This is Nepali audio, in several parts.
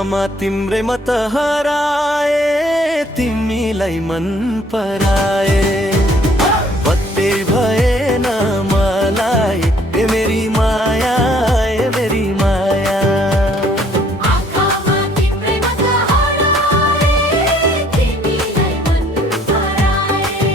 आँखामा तिम्रै म त हराए, तिमीलाई मन पराए। पत्तै भएन मलाई ए मेरी माया, ए मेरी माया। आँखामा तिम्रै म त हराए, तिमीलाई मन पराए।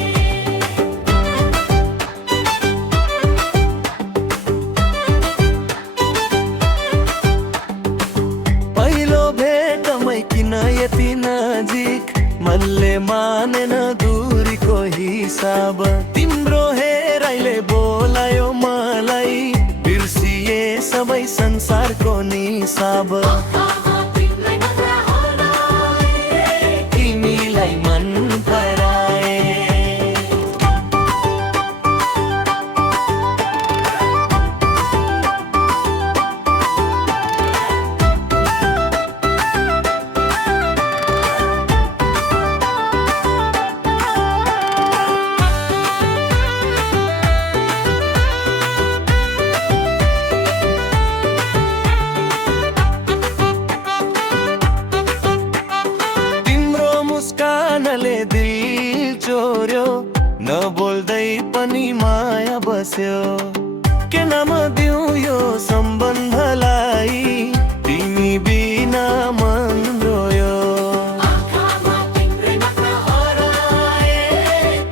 पहिलो भेटमै किन यति नजिक, मनले मानेन दूरीको हिसाब। तिम्रो हेराइले बोलायो मलाई, बिर्सिए सबै संसारको निसाब। आँखामा तिम्रै म त हराए, तिमीलाई मन पराए। मुस्कानले दिल चोर्यो, नबोल्दै पनि माया बस्यो। के नाम दिउँ यो सम्बन्धलाई, तिमी बिना मन रोयो। आँखामा तिम्रै म त हराए,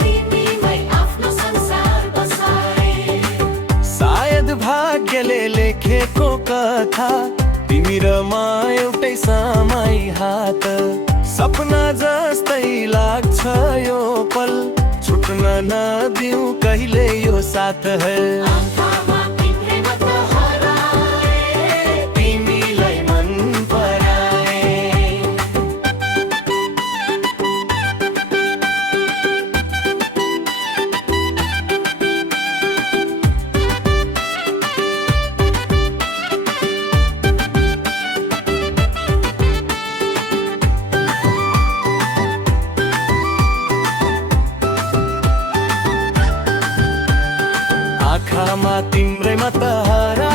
तिमीमै आफ्नो संसार बसाए। सायद भाग्यले लेखेको कथा, तिमी र म एउटै समय हात। सपना जस्तै लाग्छ यो पल, छुट्न नदिउँ कहिले यो साथ है। आँखामा तिम्रै म त हराए, तिमीलाई मन पराए। आँखामा तिम्रै म त हराए।